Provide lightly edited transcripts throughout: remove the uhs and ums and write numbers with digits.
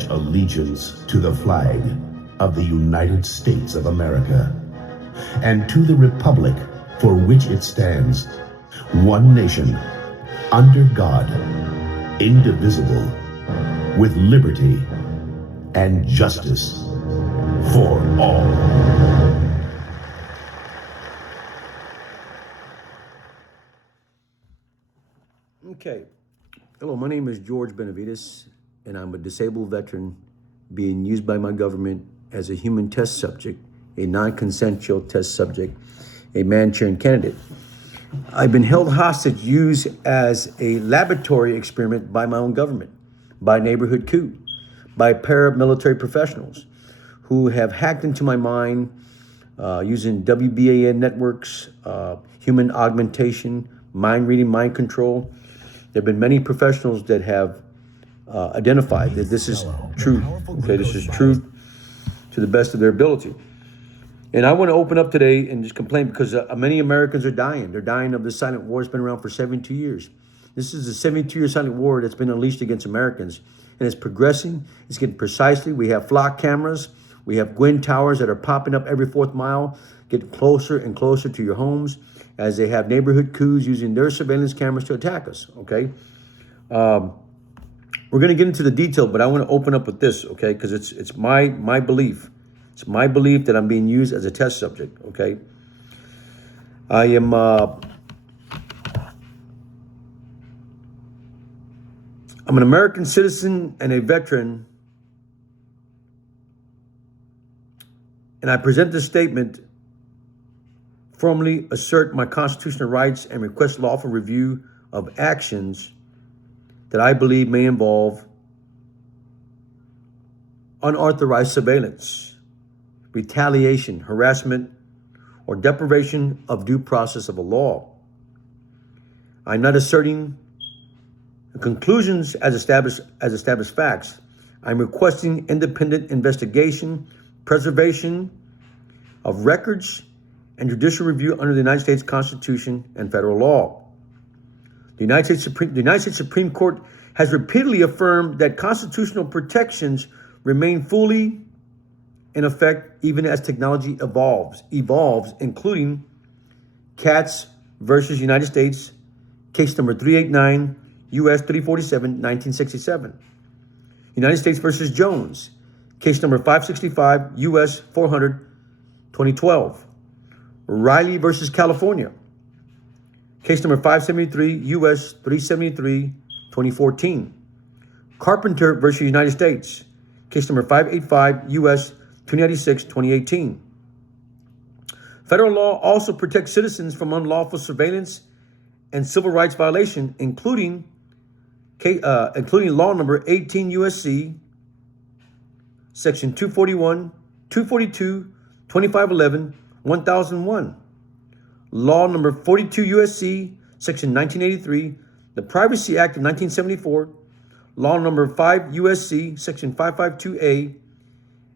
pledge allegiance to the flag of the United States of America and to the republic for which it stands, one nation, under God, indivisible, with liberty and justice for all. Okay. Hello, my name is George Benavides, and I'm a disabled veteran being used by my government as a human test subject, a non-consensual test subject, a Manchurian candidate. I've been held hostage, used as a laboratory experiment by my own government, by neighborhood coup, by paramilitary professionals who have hacked into my mind using WBAN networks, human augmentation, mind reading, mind control. There have been many professionals that have identified that this is true. Okay, this is true to the best of their ability. And I want to open up today and just complain because many Americans are dying. They're dying of the silent war. It's been around for 72 years. This is a 72-year silent war that's been unleashed against Americans. And it's progressing. It's getting precisely. We have flock cameras. We have Gwyn towers that are popping up every 4th mile, getting closer and closer to your homes as they have neighborhood coups using their surveillance cameras to attack us, okay? We're going to get into the detail, but I want to open up with this, okay? Because it's my belief. It's my belief that I'm being used as a test subject, okay? I'm an American citizen and a veteran, and I present this statement, formally assert my constitutional rights and request lawful review of actions that I believe may involve unauthorized surveillance, retaliation, harassment, or deprivation of due process of a law. I'm not asserting conclusions as established facts. I'm requesting independent investigation, preservation of records, and judicial review under the United States Constitution and federal law. The United States Supreme Court has repeatedly affirmed that constitutional protections remain fully in effect even as technology evolves, including Katz versus United States, case number 389, U.S. 347, 1967. United States versus Jones, case number 565, U.S. 400, 2012. Riley versus California, case number 573, U.S. 373, 2014. Carpenter versus United States, case number 585, U.S. 296, 2018. Federal law also protects citizens from unlawful surveillance and civil rights violation, including law number 18 U.S.C. section 241, 242, 2511, 1001. Law number 42 U.S.C. section 1983, the Privacy Act of 1974, law number 5 U.S.C. section 552A,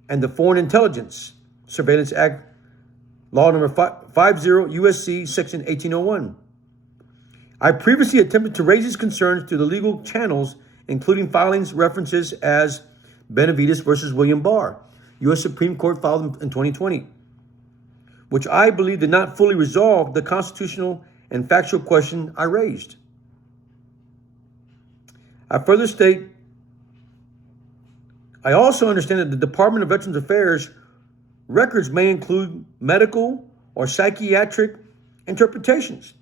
and the Foreign Intelligence Surveillance Act, law number 50 U.S.C. section 1801. I previously attempted to raise these concerns through the legal channels, including filings references as Benavides versus William Barr, U.S. Supreme Court filed in 2020, which I believe did not fully resolve the constitutional and factual question I raised. I further state, I also understand that the Department of Veterans Affairs records may include medical or psychiatric interpretations.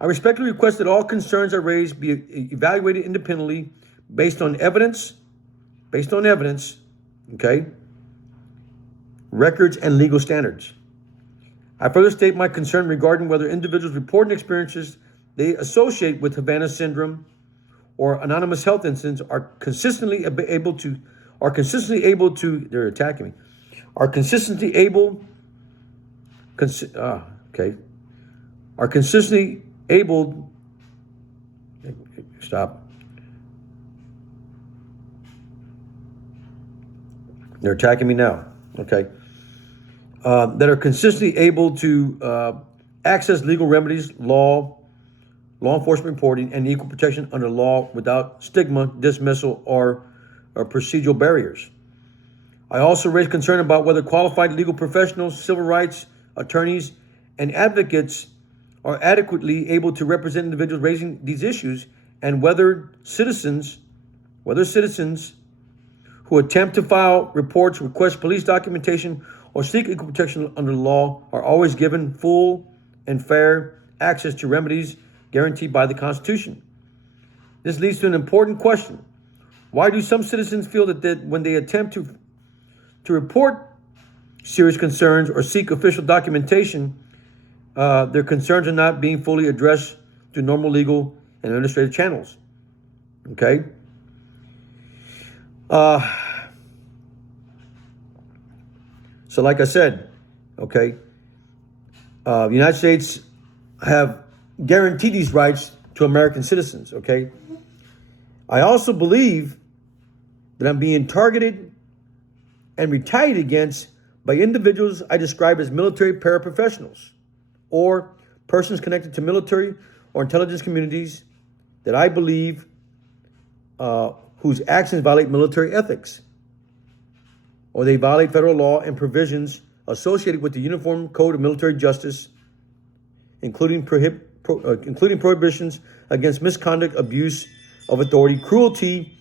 I respectfully request that all concerns I raised be evaluated independently based on evidence, okay, records and legal standards. I further state my concern regarding whether individuals reporting experiences they associate with Havana syndrome or anonymous health incidents are consistently able to, they're attacking me, are consistently able stop. They're attacking me now, okay. That are consistently able to access legal remedies, law enforcement reporting, and equal protection under law without stigma, dismissal, or procedural barriers. I also raised concern about whether qualified legal professionals, civil rights attorneys, and advocates are adequately able to represent individuals raising these issues, and whether citizens who attempt to file reports, request police documentation, or seek equal protection under the law are always given full and fair access to remedies guaranteed by the Constitution. This leads to an important question. Why do some citizens feel that when they attempt to report serious concerns or seek official documentation, their concerns are not being fully addressed through normal legal and administrative channels? Okay? So like I said, okay, the United States have guaranteed these rights to American citizens, okay? I also believe that I'm being targeted and retaliated against by individuals I describe as military paraprofessionals or persons connected to military or intelligence communities that I believe whose actions violate military ethics, or they violate federal law and provisions associated with the Uniform Code of Military Justice, including prohibitions against misconduct, abuse of authority, cruelty,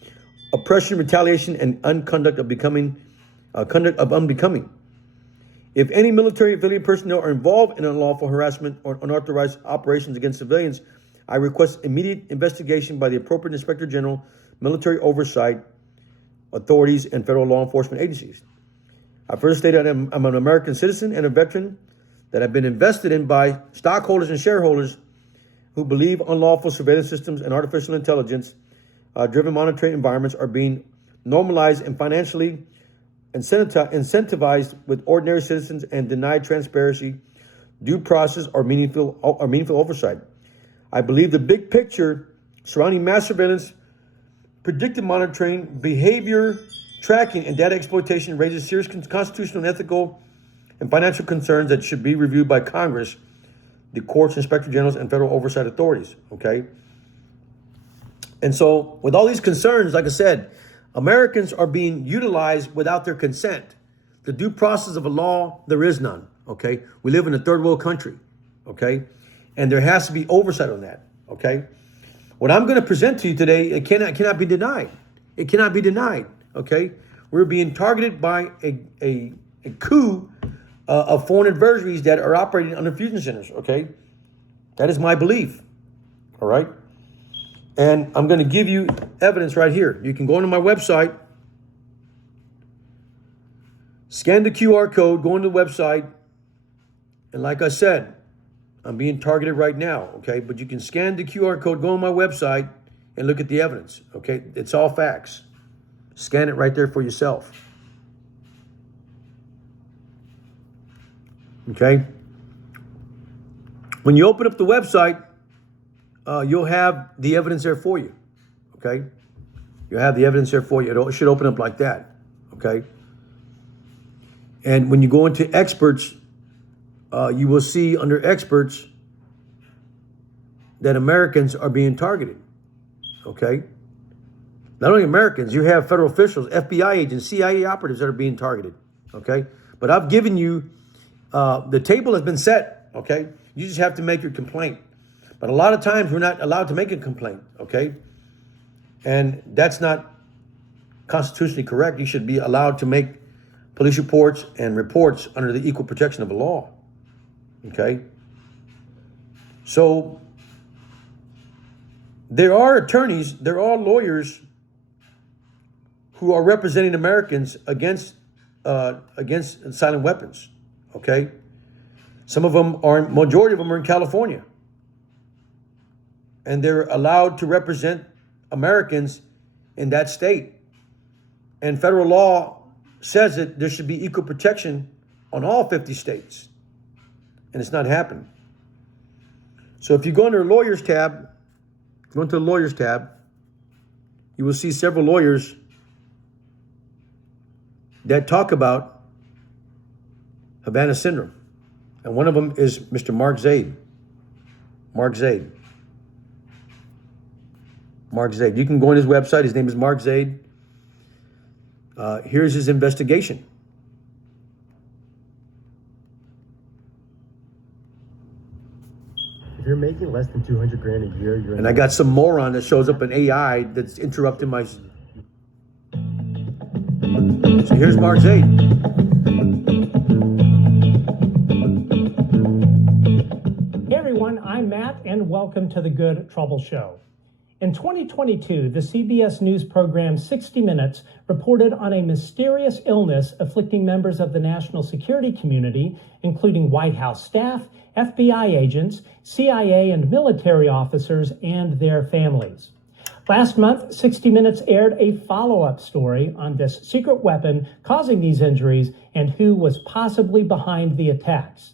oppression, retaliation, and conduct of unbecoming. If any military affiliated personnel are involved in unlawful harassment or unauthorized operations against civilians, I request immediate investigation by the appropriate Inspector General, military oversight authorities, and federal law enforcement agencies. I first stated I'm an American citizen and a veteran that have been invested in by stockholders and shareholders who believe unlawful surveillance systems and artificial intelligence driven monitoring environments are being normalized and financially incentivized with ordinary citizens and denied transparency, due process, or meaningful oversight. I believe the big picture surrounding mass surveillance, predictive monitoring, behavior tracking, and data exploitation raises serious constitutional, ethical, and financial concerns that should be reviewed by Congress, the courts, inspector generals, and federal oversight authorities, okay? And so with all these concerns, like I said, Americans are being utilized without their consent. The due process of a law, there is none, okay? We live in a third world country, okay? And there has to be oversight on that, okay? What I'm going to present to you today, it cannot be denied. It cannot be denied, okay? We're being targeted by a coup of foreign adversaries that are operating under fusion centers, okay? That is my belief, all right? And I'm going to give you evidence right here. You can go onto my website, scan the QR code, go into the website, and like I said, I'm being targeted right now, okay? But you can scan the QR code, go on my website, and look at the evidence, okay? It's all facts. Scan it right there for yourself. Okay? When you open up the website, you'll have the evidence there for you, okay? You'll have the evidence there for you. It should open up like that, okay? And when you go into experts, you will see under experts that Americans are being targeted, okay? Not only Americans, you have federal officials, FBI agents, CIA operatives that are being targeted, okay? But I've given you, the table has been set, okay? You just have to make your complaint. But a lot of times we're not allowed to make a complaint, okay? And that's not constitutionally correct. You should be allowed to make police reports and reports under the equal protection of the law, okay? So there are attorneys, there are lawyers who are representing Americans against silent weapons, okay? Some of them majority of them are in California. And they're allowed to represent Americans in that state. And federal law says that there should be equal protection on all 50 states. And it's not happening. So if you go under the lawyers tab, you will see several lawyers that talk about Havana syndrome. And one of them is Mr. Mark Zaid. Mark Zaid. You can go on his website. His name is Mark Zaid. Here's his investigation. If you're making less than 200 grand a year, you're And I got some moron that shows up in AI that's interrupting my. So here's Mark Zaid. Hey everyone, I'm Matt, and welcome to the Good Trouble Show. In 2022, the CBS News program 60 Minutes reported on a mysterious illness afflicting members of the national security community, including White House staff, FBI agents, CIA and military officers, and their families. Last month, 60 Minutes aired a follow-up story on this secret weapon causing these injuries and who was possibly behind the attacks.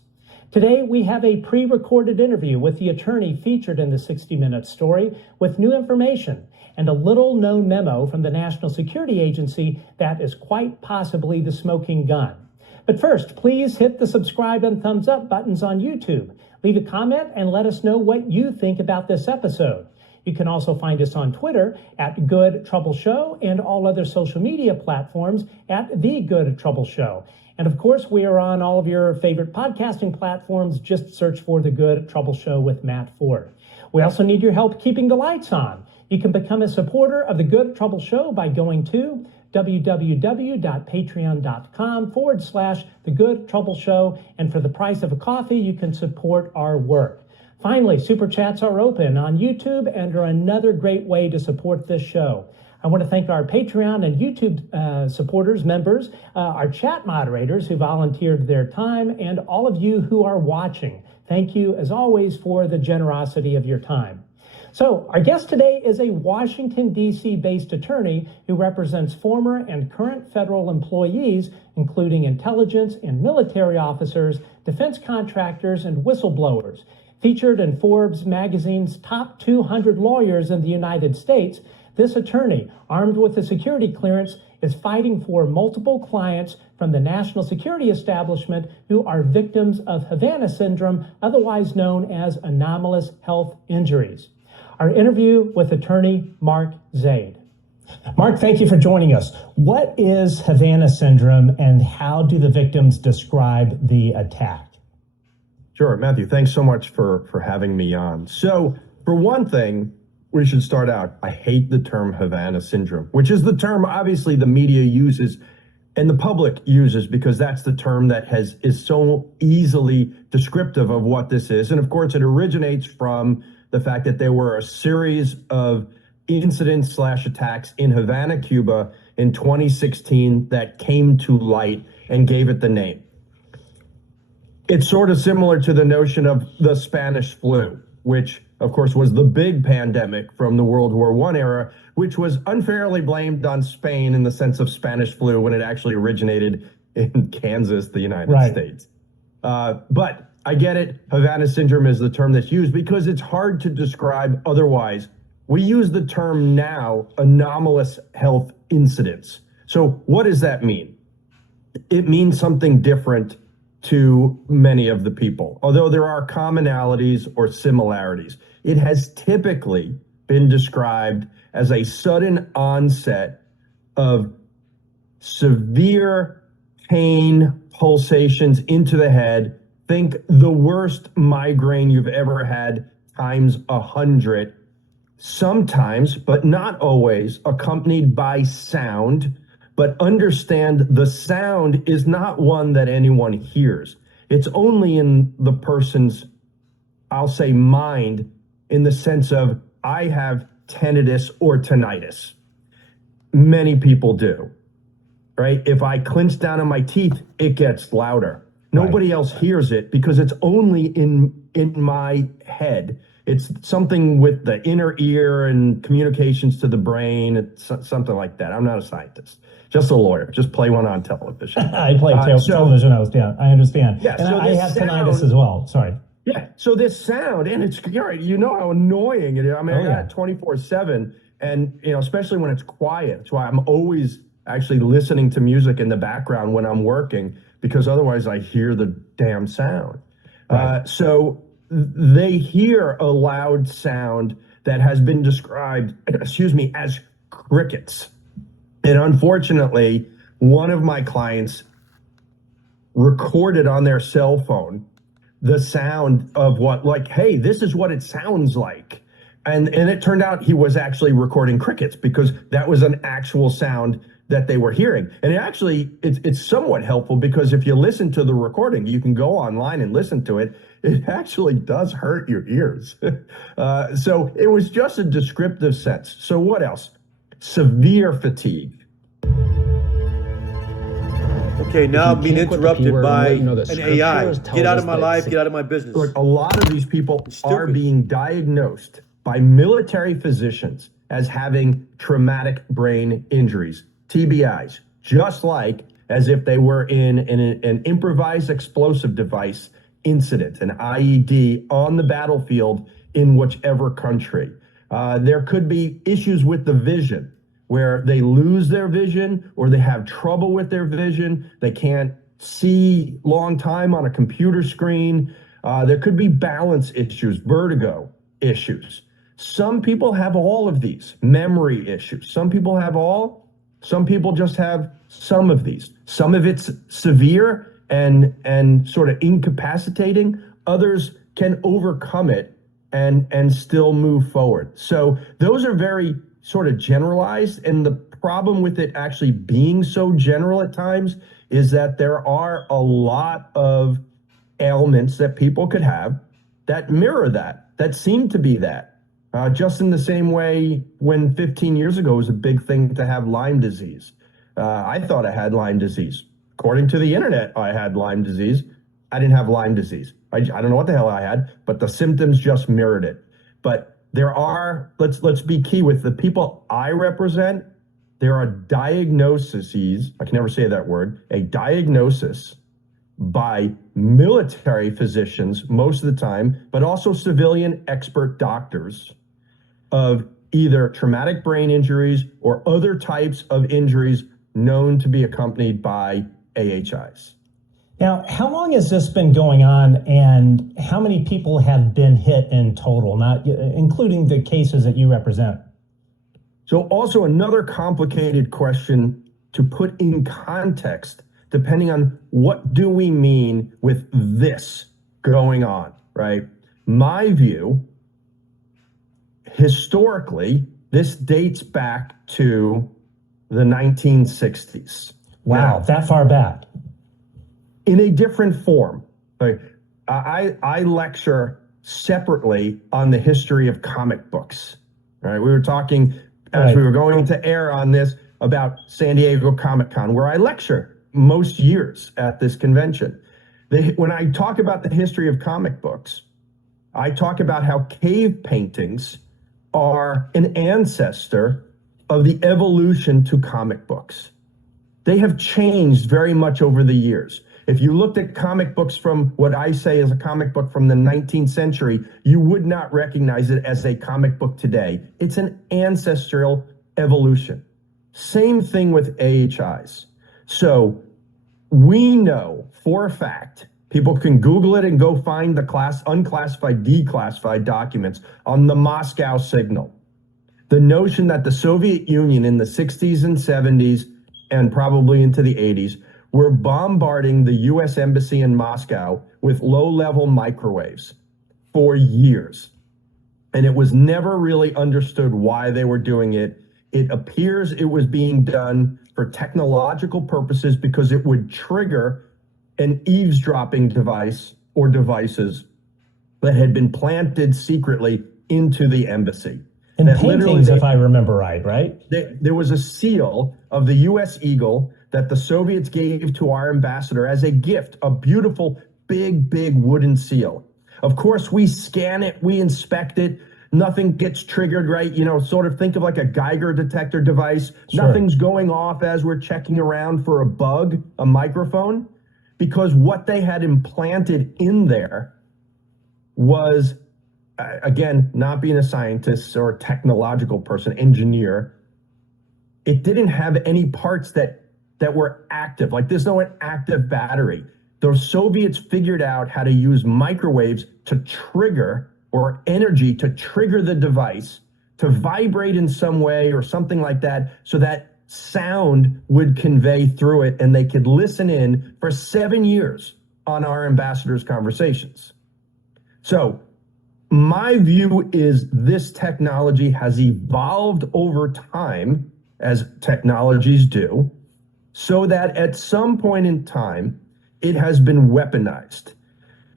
Today, we have a pre-recorded interview with the attorney featured in the 60 Minutes story with new information and a little-known memo from the National Security Agency that is quite possibly the smoking gun. But first, please hit the subscribe and thumbs up buttons on YouTube. Leave a comment and let us know what you think about this episode. You can also find us on Twitter at Good Trouble Show and all other social media platforms at The Good Trouble Show. And of course, we are on all of your favorite podcasting platforms. Just search for The Good Trouble Show with Matt Ford. We also need your help keeping the lights on. You can become a supporter of The Good Trouble Show by going to www.patreon.com/The Good Trouble Show. And for the price of a coffee, you can support our work. Finally, Super Chats are open on YouTube and are another great way to support this show. I want to thank our Patreon and YouTube supporters, members, our chat moderators who volunteered their time, and all of you who are watching. Thank you, as always, for the generosity of your time. So our guest today is a Washington, D.C. based attorney who represents former and current federal employees, including intelligence and military officers, defense contractors, and whistleblowers. Featured in Forbes magazine's top 200 lawyers in the United States, this attorney, armed with a security clearance, is fighting for multiple clients from the national security establishment who are victims of Havana syndrome, otherwise known as anomalous health injuries. Our interview with attorney Mark Zaid. Mark, thank you for joining us. What is Havana syndrome and how do the victims describe the attack? Sure, Matthew, thanks so much for having me on. So, for one thing, we should start out. I hate the term Havana syndrome, which is the term obviously the media uses and the public uses because that's the term that is so easily descriptive of what this is. And of course, it originates from the fact that there were a series of incidents/attacks in Havana, Cuba in 2016 that came to light and gave it the name. It's sort of similar to the notion of the Spanish flu, which of course was the big pandemic from the World War I era, which was unfairly blamed on Spain in the sense of Spanish flu when it actually originated in Kansas, the United States. But I get it. Havana syndrome is the term that's used because it's hard to describe otherwise. We use the term now, anomalous health incidents. So what does that mean? It means something different to many of the people, although there are commonalities or similarities. It has typically been described as a sudden onset of severe pain, pulsations into the head. Think the worst migraine you've ever had times 100, sometimes, but not always, accompanied by sound. But understand the sound is not one that anyone hears. It's only in the person's, I'll say, mind, in the sense of, I have tinnitus or tinnitus. Many people do, right? If I clench down on my teeth, it gets louder. Nobody else hears it because it's only in my head. It's something with the inner ear and communications to the brain. It's something like that. I'm not a scientist, just a lawyer. Just play one on television. I play television. I understand. Yeah, and so I have tinnitus as well. Sorry. Yeah. So this sound, and it's, you know how annoying it is. I mean, I got it 24/7, and especially when it's quiet. That's why I'm always actually listening to music in the background when I'm working, because otherwise I hear the damn sound. So they hear a loud sound that has been described, as crickets. And unfortunately, one of my clients recorded on their cell phone the sound of what, like, hey, this is what it sounds like. And it turned out he was actually recording crickets, because that was an actual sound that they were hearing. And it's somewhat helpful, because if you listen to the recording, you can go online and listen to it. It actually does hurt your ears. So it was just a descriptive sense. So what else? Severe fatigue. Okay, now I'm being can't put the interrupted keyword on by what you know that an AI. scriptures tells Get out us of my that life, sick- get out of my business. Look, a lot of these people It's are stupid. being diagnosed by military physicians as having traumatic brain injuries, TBIs, just like as if they were in an improvised explosive device incident, an IED on the battlefield in whichever country. There could be issues with the vision, where they lose their vision or they have trouble with their vision. They can't see long time on a computer screen. There could be balance issues, vertigo issues. Some people have all of these, memory issues. Some people have all, some people just have some of these. Some of it's severe and sort of incapacitating. Others can overcome it and still move forward. So those are very sort of generalized. And the problem with it actually being so general at times is that there are a lot of ailments that people could have that mirror that seem to be that. Just in the same way, when 15 years ago it was a big thing to have Lyme disease. I thought I had Lyme disease. According to the internet, I had Lyme disease. I didn't have Lyme disease. I don't know what the hell I had, but the symptoms just mirrored it. But there are, let's be key with the people I represent, there are diagnoses, I can never say that word, a diagnosis by military physicians most of the time, but also civilian expert doctors of either traumatic brain injuries or other types of injuries known to be accompanied by AHIs. Now, how long has this been going on, and how many people have been hit in total, not including the cases that you represent? So also another complicated question to put in context, depending on what do we mean with this going on, right? My view, historically, this dates back to the 1960s. Wow, Now, that far back. in a different form. Like, I lecture separately on the history of comic books. Right? We were talking as Right. we were going to air on this about San Diego Comic-Con, where I lecture most years at this convention. When I talk about the history of comic books, I talk about how cave paintings are an ancestor of the evolution to comic books. They have changed very much over the years. If you looked at comic books from what I say is a comic book from the 19th century, you would not recognize it as a comic book today. It's an ancestral evolution. Same thing with AHIs. So we know for a fact, people can Google it and go find the unclassified, declassified documents on the Moscow signal. The notion that the Soviet Union in the 60s and 70s and probably into the 80s were bombarding the US Embassy in Moscow with low-level microwaves for years. And it was never really understood why they were doing it. It appears it was being done for technological purposes because it would trigger an eavesdropping device or devices that had been planted secretly into the embassy. And That paintings, literally- if I remember right? There was a seal of the U.S. Eagle that the Soviets gave to our ambassador as a gift, a beautiful, big wooden seal. Of course, we scan it, we inspect it, nothing gets triggered, right? You know, sort of think of like a Geiger detector device. Sure. Nothing's going off as we're checking around for a bug, a microphone, because what they had implanted in there was, again, not being a scientist or a technological person, engineer, it didn't have any parts that were active. Like there's no active battery. The Soviets figured out how to use microwaves to trigger, or energy to trigger the device to vibrate in some way or something like that, so that sound would convey through it, and they could listen in for 7 years on our ambassadors' conversations. So my view is this technology has evolved over time, as technologies do, so that at some point in time, it has been weaponized.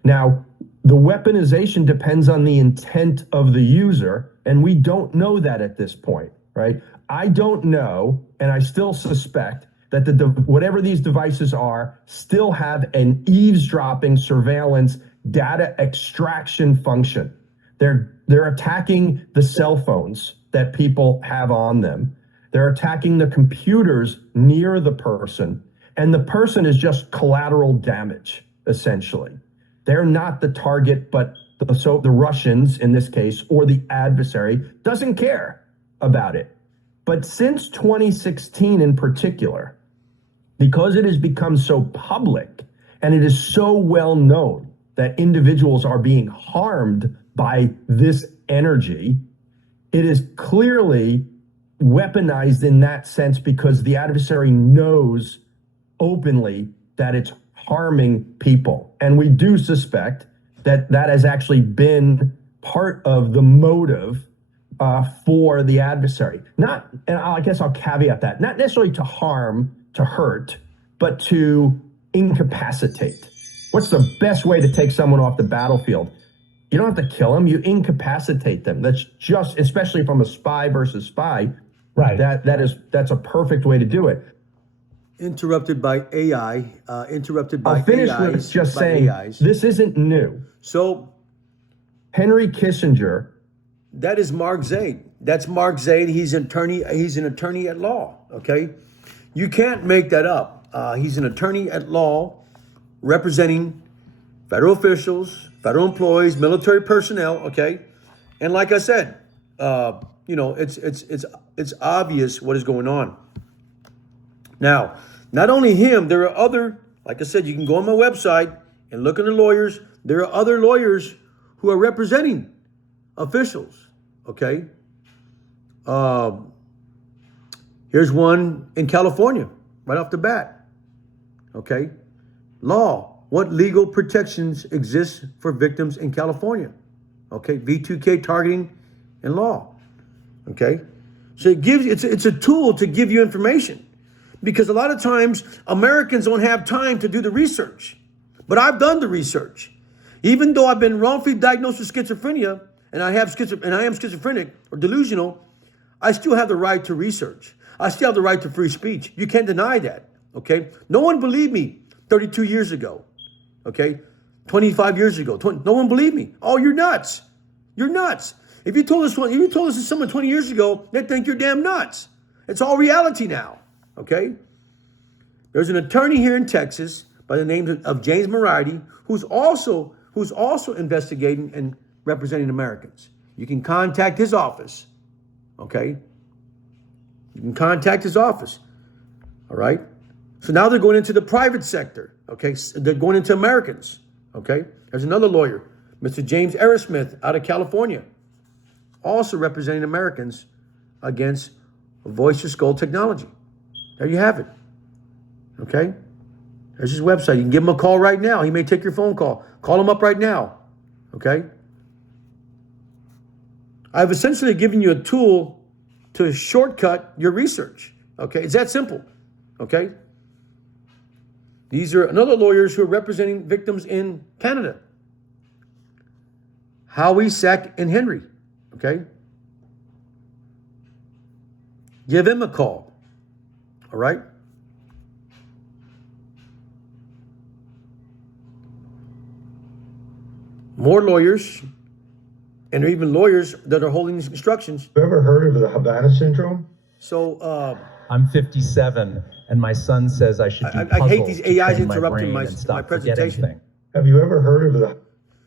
Now, the weaponization depends on the intent of the user, and we don't know that at this point, right? I don't know, and I still suspect that whatever these devices are still have an eavesdropping, surveillance, data extraction function. They're attacking the cell phones that people have on them. They're attacking the computers near the person, and the person is just collateral damage, essentially. They're not the target, but the Russians, in this case, or the adversary, doesn't care about it. But since 2016 in particular, because it has become so public and it is so well known that individuals are being harmed by this energy, it is clearly weaponized in that sense because the adversary knows openly that it's harming people. And we do suspect that that has actually been part of the motive for the adversary. Not, and I guess I'll caveat that, not necessarily to harm, to hurt, but to incapacitate. What's the best way to take someone off the battlefield? You don't have to kill them, you incapacitate them. That's just, especially from a spy versus spy, Right. That's a perfect way to do it. Interrupted by AI, interrupted by I'll finish AIs, with just by saying, AIs. this isn't new. So Henry Kissinger. that is Mark Zaid. That's Mark Zaid. He's an attorney at law. Okay, you can't make that up. He's an attorney at law, representing federal officials, federal employees, military personnel. Okay, and like I said, it's obvious what is going on. Now, not only him, there are other, like I said, you can go on my website and look at the lawyers. There are other lawyers who are representing officials, okay? Here's one in California, right off the bat, okay? Law, what legal protections exist for victims in California? Okay, V2K targeting and law, okay? So it's a tool to give you information. Because a lot of times Americans don't have time to do the research. But I've done the research. Even though I've been wrongfully diagnosed with schizophrenia and I am schizophrenic or delusional, I still have the right to research. I still have the right to free speech. You can't deny that. Okay? No one believed me 32 years ago. Okay? 25 years ago. No one believed me. Oh, you're nuts. You're nuts. If you told us to someone 20 years ago, they'd think you're damn nuts. It's all reality now. Okay, there's an attorney here in Texas by the name of James Moriarty who's also investigating and representing Americans. You can contact his office. Okay, you can contact his office. All right. So now they're going into the private sector. Okay, they're going into Americans. Okay, there's another lawyer, Mr. James Aerosmith out of California, also representing Americans against voice to skull technology. There you have it. Okay? There's his website. You can give him a call right now. He may take your phone call. Call him up right now. Okay? I've essentially given you a tool to shortcut your research. Okay? It's that simple. Okay? These are another lawyers who are representing victims in Canada. Howie, Sack, and Henry. Okay? Give him a call. All right? More lawyers, and there are even lawyers that are holding these instructions. You ever heard of the Havana syndrome? So, I'm 57, and my son says I should do puzzles. I hate these AIs to train interrupting my my brain and stop presentation. forgetting things. Have you ever heard of the...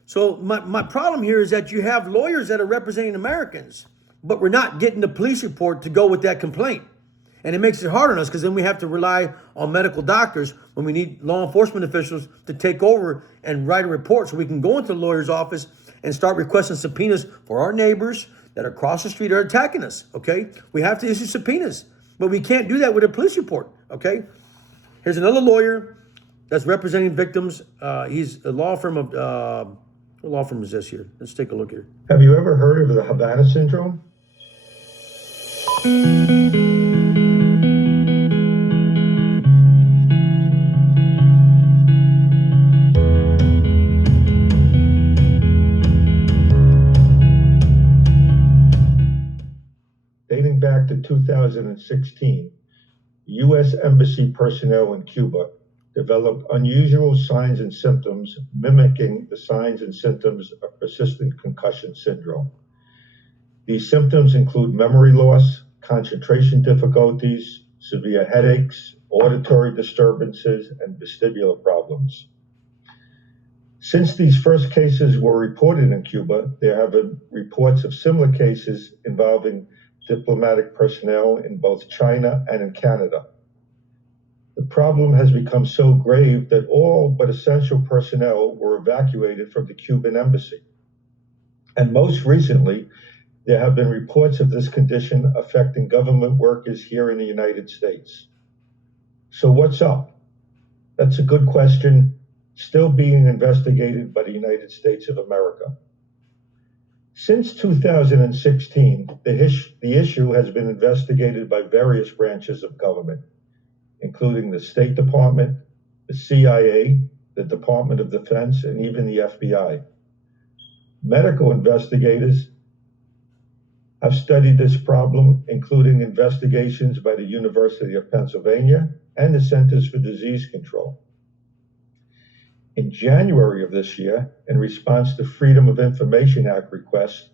So my problem here is that you have lawyers that are representing Americans, but we're not getting the police report to go with that complaint. And it makes it hard on us because then we have to rely on medical doctors when we need law enforcement officials to take over and write a report so we can go into the lawyer's office and start requesting subpoenas for our neighbors that are across the street are attacking us, okay? We have to issue subpoenas But we can't do that with a police report, okay? Here's another lawyer that's representing victims. He's a law firm of, what law firm is this here? Let's take a look here. Have you ever heard of the Havana syndrome? Dating back to 2016, U.S. Embassy personnel in Cuba developed unusual signs and symptoms mimicking the signs and symptoms of persistent concussion syndrome. These symptoms include memory loss, concentration difficulties, severe headaches, auditory disturbances, and vestibular problems. Since these first cases were reported in Cuba, there have been reports of similar cases involving diplomatic personnel in both China and in Canada. The problem has become so grave that all but essential personnel were evacuated from the Cuban embassy. And most recently, there have been reports of this condition affecting government workers here in the United States. So what's up? That's a good question, still being investigated by the United States of America. Since 2016, the issue has been investigated by various branches of government, including the State Department, the CIA, the Department of Defense, and even the FBI. Medical investigators have studied this problem, including investigations by the University of Pennsylvania and the Centers for Disease Control. In January of this year, in response to Freedom of Information Act requests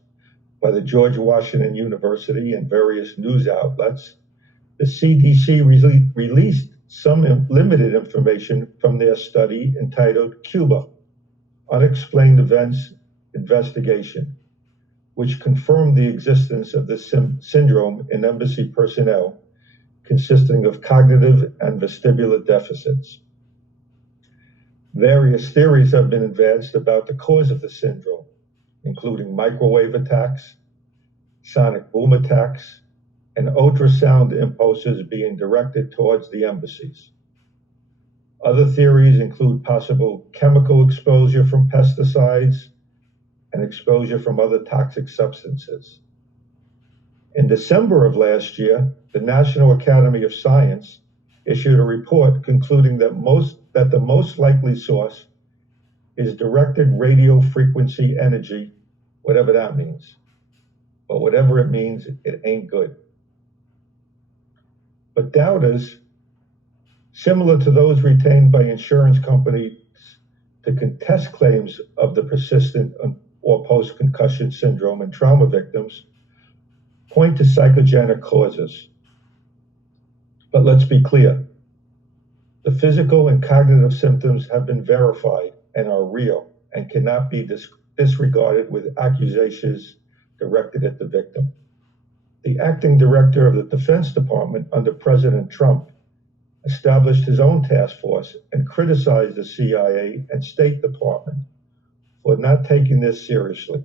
by the George Washington University and various news outlets, the CDC released some limited information from their study entitled Cuba, Unexplained Events Investigation, which confirmed the existence of this syndrome in embassy personnel consisting of cognitive and vestibular deficits. Various theories have been advanced about the cause of the syndrome, including microwave attacks, sonic boom attacks, and ultrasound impulses being directed towards the embassies. Other theories include possible chemical exposure from pesticides and exposure from other toxic substances. In December of last year, the National Academy of Science issued a report concluding that the most likely source is directed radio frequency energy, whatever that means. But whatever it means, it ain't good. But doubters, similar to those retained by insurance companies to contest claims of the persistent or post-concussion syndrome in trauma victims, point to psychogenic causes. But let's be clear. The physical and cognitive symptoms have been verified and are real and cannot be disregarded with accusations directed at the victim. The acting director of the Defense Department under President Trump established his own task force and criticized the CIA and State Department for not taking this seriously.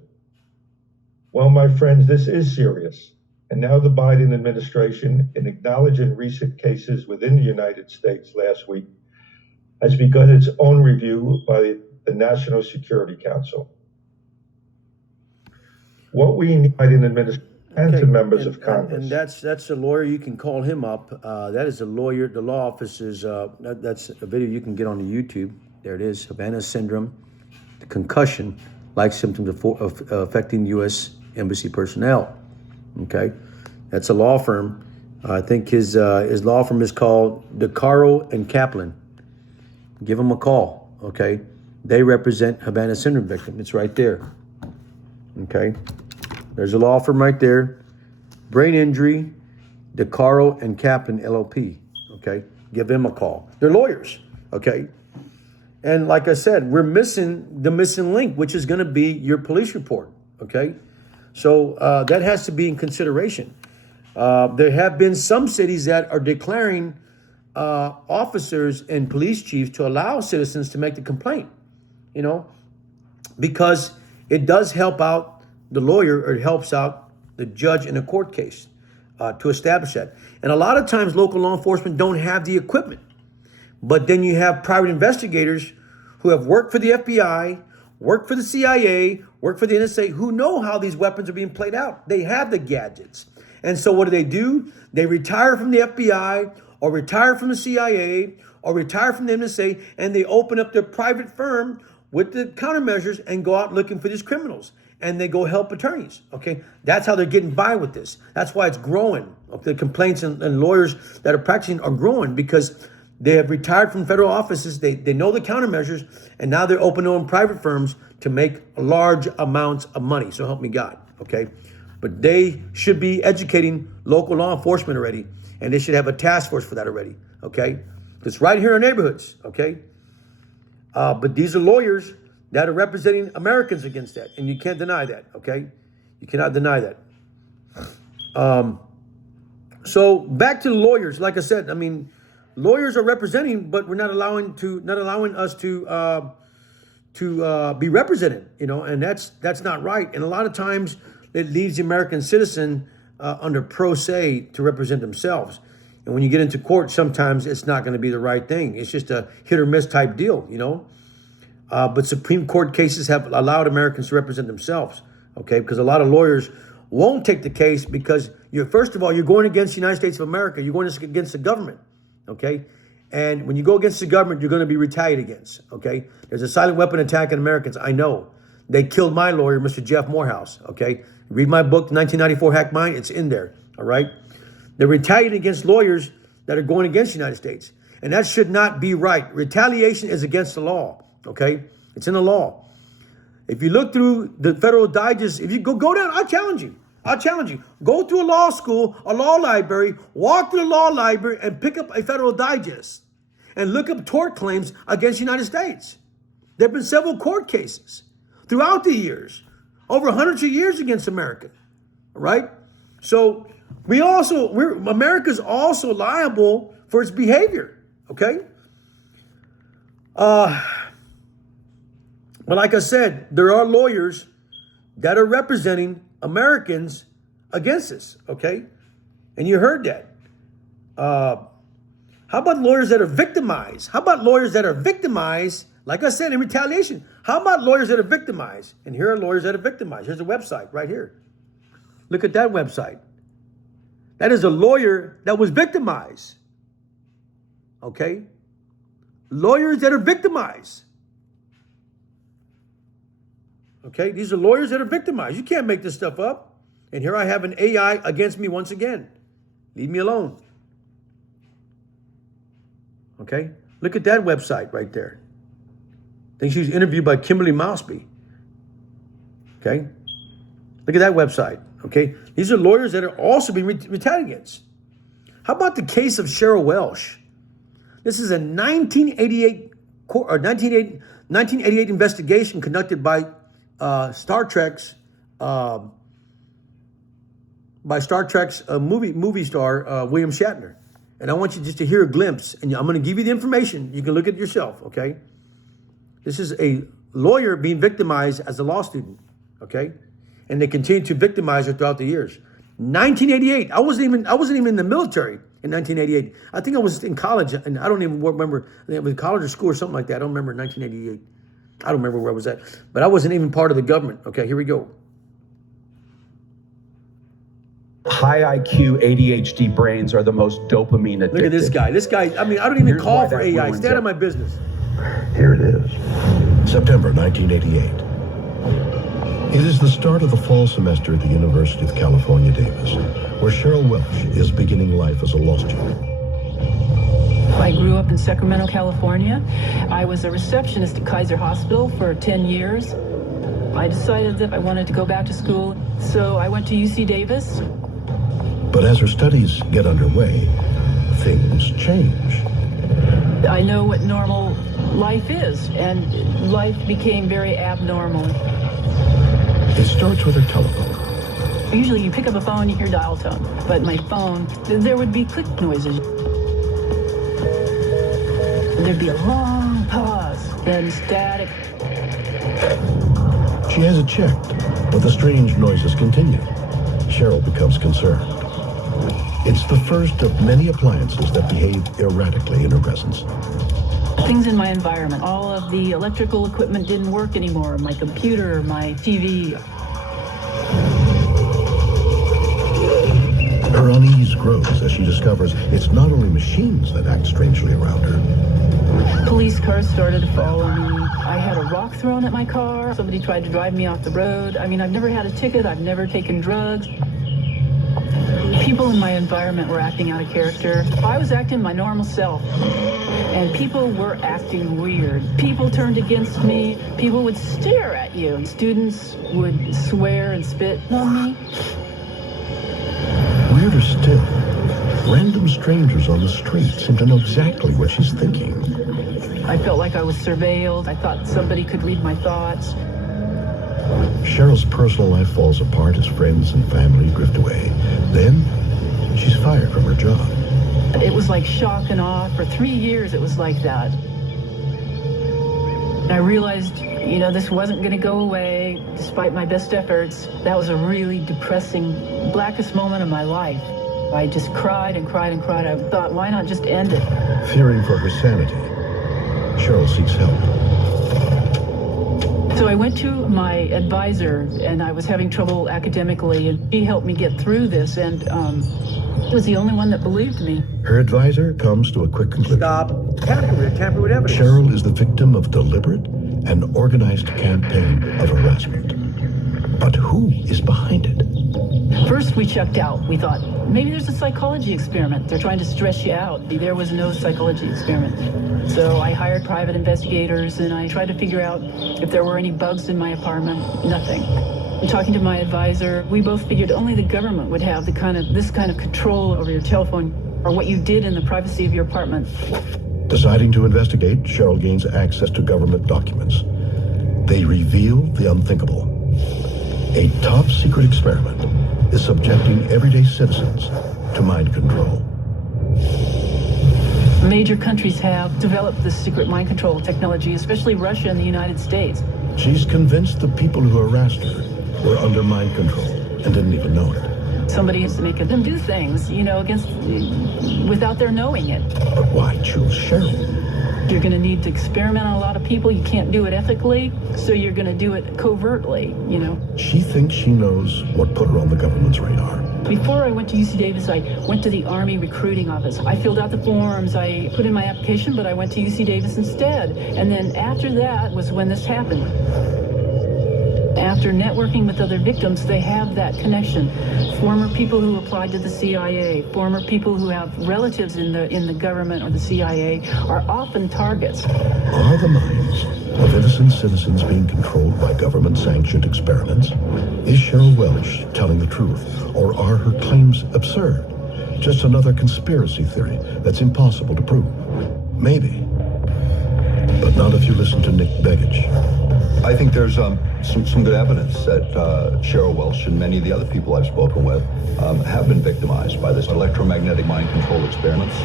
Well, my friends, this is serious. And now the Biden administration, in acknowledging recent cases within the United States last week, has begun its own review by the National Security Council. What we need Biden administration and to members of Congress. And that's a lawyer. You can call him up. That is a lawyer. The law office is, that's a video you can get on the YouTube. There it is, Havana syndrome, the concussion-like symptoms of affecting U.S. Embassy personnel. Okay, that's a law firm. I think his law firm is called DeCaro and Kaplan. Give them a call. Okay, they represent Havana syndrome victims. It's right there. Okay, there's a law firm right there. Brain injury, DeCaro and Kaplan LLP. Okay, give them a call. They're lawyers. Okay, and like I said, we're missing the missing link, which is going to be your police report. Okay. So that has to be in consideration. There have been some cities that are declaring officers and police chiefs to allow citizens to make the complaint, because it does help out the lawyer or it helps out the judge in a court case. to establish that. And a lot of times local law enforcement don't have the equipment. But then you have private investigators who have worked for the FBI, worked for the CIA, worked for the NSA, who know how these weapons are being played out. They have the gadgets. And so what do? They retire from the FBI or retire from the CIA or retire from the NSA, and they open up their private firm with the countermeasures and go out looking for these criminals. And they go help attorneys, okay? That's how they're getting by with this. That's why it's growing. The complaints and lawyers that are practicing are growing because they have retired from federal offices. They know the countermeasures, and now they're open their own private firms to make large amounts of money. So help me God, okay? But they should be educating local law enforcement already, and they should have a task force for that already, okay? It's right here in our neighborhoods, okay? But these are lawyers that are representing Americans against that, and you can't deny that, okay? You cannot deny that. So back to the lawyers. Like I said, I mean, lawyers are representing, but we're not allowing us to be represented, you know, and that's not right. And a lot of times it leaves the American citizen under pro se to represent themselves. And when you get into court, sometimes it's not going to be the right thing. It's just a hit or miss type deal, you know. But Supreme Court cases have allowed Americans to represent themselves, okay? Because a lot of lawyers won't take the case because first of all, you're going against the United States of America. You're going against the government, okay? And when you go against the government, you're going to be retaliated against, okay? There's a silent weapon attack on Americans. I know. They killed my lawyer, Mr. Jeff Morehouse, okay? Read my book, 1994 Hack Mine. It's in there, all right? They're retaliating against lawyers that are going against the United States. And that should not be right. Retaliation is against the law. Okay, it's in the law. If you look through the Federal Digest, if you go down, I'll challenge you. Go to a law school, a law library, walk through the law library and pick up a Federal Digest and look up tort claims against the United States. There have been several court cases throughout the years, over hundreds of years against America, right? So America's also liable for its behavior, okay? But like I said, there are lawyers that are representing Americans against us, okay? And you heard that. How about lawyers that are victimized? How about lawyers that are victimized, like I said, in retaliation? How about lawyers that are victimized? And here are lawyers that are victimized. Here's a website right here. Look at that website. That is a lawyer that was victimized, okay? Lawyers that are victimized. Okay, these are lawyers that are victimized. You can't make this stuff up. And here I have an AI against me once again. Leave me alone. Okay, look at that website right there. I think she was interviewed by Kimberly Mousby. Okay, look at that website. Okay, these are lawyers that are also being retaliated against. How about the case of Cheryl Welsh? This is a 1988 investigation conducted by Star Trek's movie star William Shatner, and I want you just to hear a glimpse. And I'm going to give you the information. You can look at it yourself. Okay, this is a lawyer being victimized as a law student. Okay, and they continue to victimize her throughout the years. 1988. I wasn't even in the military in 1988. I think I was in college, and I don't even remember. It was college or school or something like that. I don't remember 1988. I don't remember where I was at, but I wasn't even part of the government. Okay, here we go. High IQ ADHD brains are the most dopamine addicted. Look at this guy. This guy, I mean, I don't even call for AI. Stay out of my business. Here it is. September 1988. It is the start of the fall semester at the University of California, Davis, where Cheryl Welsh is beginning life as a law student. I grew up in Sacramento, California. I was a receptionist at Kaiser Hospital for 10 years. I decided that I wanted to go back to school, so I went to UC Davis. But as her studies get underway, things change. I know what normal life is, and life became very abnormal. It starts with her telephone. Usually you pick up a phone, you hear dial tone, but my phone, there would be click noises. There'd be a long pause, then static. She has it checked, but the strange noises continue. Cheryl becomes concerned. It's the first of many appliances that behave erratically in her presence. Things in my environment, all of the electrical equipment didn't work anymore. My computer, my TV. Her unease grows as she discovers it's not only machines that act strangely around her. Police cars started to follow me. I had a rock thrown at my car. Somebody tried to drive me off the road. I mean, I've never had a ticket. I've never taken drugs. People in my environment were acting out of character. I was acting my normal self, and people were acting weird. People turned against me. People would stare at you. Students would swear and spit on me. Weirder still, random strangers on the street seem to know exactly what she's thinking. I felt like I was surveilled. I thought somebody could read my thoughts. Cheryl's personal life falls apart as friends and family drift away. Then, she's fired from her job. It was like shock and awe. For 3 years, it was like that. And I realized, you know, this wasn't going to go away despite my best efforts. That was a really depressing, blackest moment of my life. I just cried and cried and cried. I thought, why not just end it? Fearing for her sanity, Cheryl seeks help. So I went to my advisor, and I was having trouble academically, and she helped me get through this, and he was the only one that believed me. Her advisor comes to a quick conclusion. Stop tamper with evidence. Cheryl is the victim of deliberate and organized campaign of harassment. But who is behind it? First, we checked out. We thought, maybe there's a psychology experiment. They're trying to stress you out. There was no psychology experiment. So I hired private investigators, and I tried to figure out if there were any bugs in my apartment. Nothing. And talking to my advisor, we both figured only the government would have this kind of control over your telephone or what you did in the privacy of your apartment. Deciding to investigate, Cheryl gains access to government documents. They reveal the unthinkable. A top-secret experiment is subjecting everyday citizens to mind control. Major countries have developed this secret mind control technology, especially Russia and the United States. She's convinced the people who harassed her were under mind control and didn't even know it. Somebody has to make them do things, you know, without their knowing it. But why choose Cheryl? You're going to need to experiment on a lot of people. You can't do it ethically, so you're going to do it covertly, you know. She thinks she knows what put her on the government's radar. Before I went to UC Davis, I went to the Army recruiting office. I filled out the forms, I put in my application, but I went to UC Davis instead. And then after that was when this happened. After networking with other victims, they have that connection. Former people who applied to the CIA, former people who have relatives in the government or the CIA are often targets. Are the minds of innocent citizens being controlled by government-sanctioned experiments? Is Cheryl Welch telling the truth, or are her claims absurd? Just another conspiracy theory that's impossible to prove? Maybe. But not if you listen to Nick Begich. I think there's some good evidence that Cheryl Welch and many of the other people I've spoken with have been victimized by this electromagnetic mind control experiments.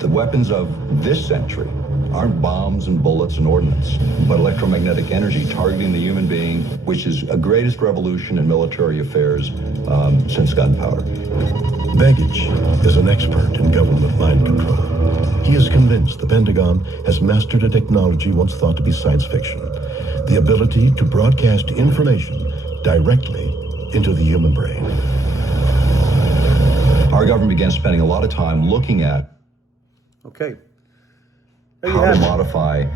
The weapons of this century aren't bombs and bullets and ordnance, but electromagnetic energy targeting the human being, which is a greatest revolution in military affairs since gunpowder. Begich is an expert in government mind control. He is convinced the Pentagon has mastered a technology once thought to be science fiction. The ability to broadcast information directly into the human brain. Our government began spending a lot of time looking at Okay. how to modify